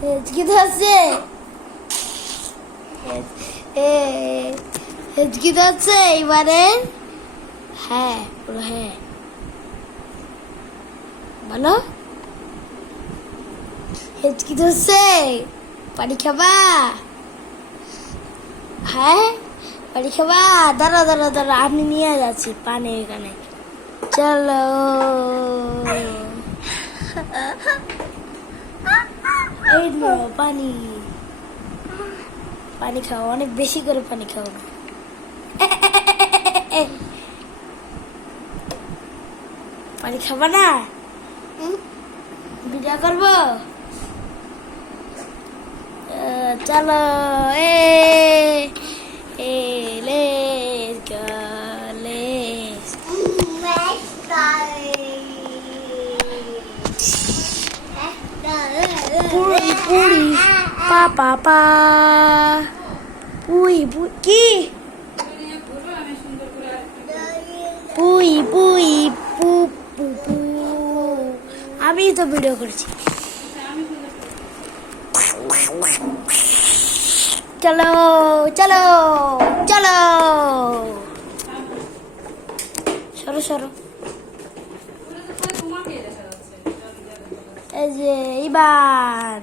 হেঁচকি ধরছে, হেঁচকি ধরছে এইবারে। হ্যাঁ বলো, হ্যাঁ বলো। হেঁচকি ধরছে, পানি খাবা? হ্যাঁ পানি খাবা? দাঁড়া দাঁড়া দাঁড়া, আমি নিয়ে যাচ্ছি পানি এখানে। চলো এই নাও পানি, পানি খাও, অনেক বেশি করে পানি খাও। পানি খাবা না? ভিডিও করবো? চলো এ লেটস গো, লেটস পুরি পুরি পা পা পা, পুই পুই কি, পুই পুই পু পু পু, আমি তো ভিডিও করছি। চলো চলো চলো, সরো সরো। এই যে ইবান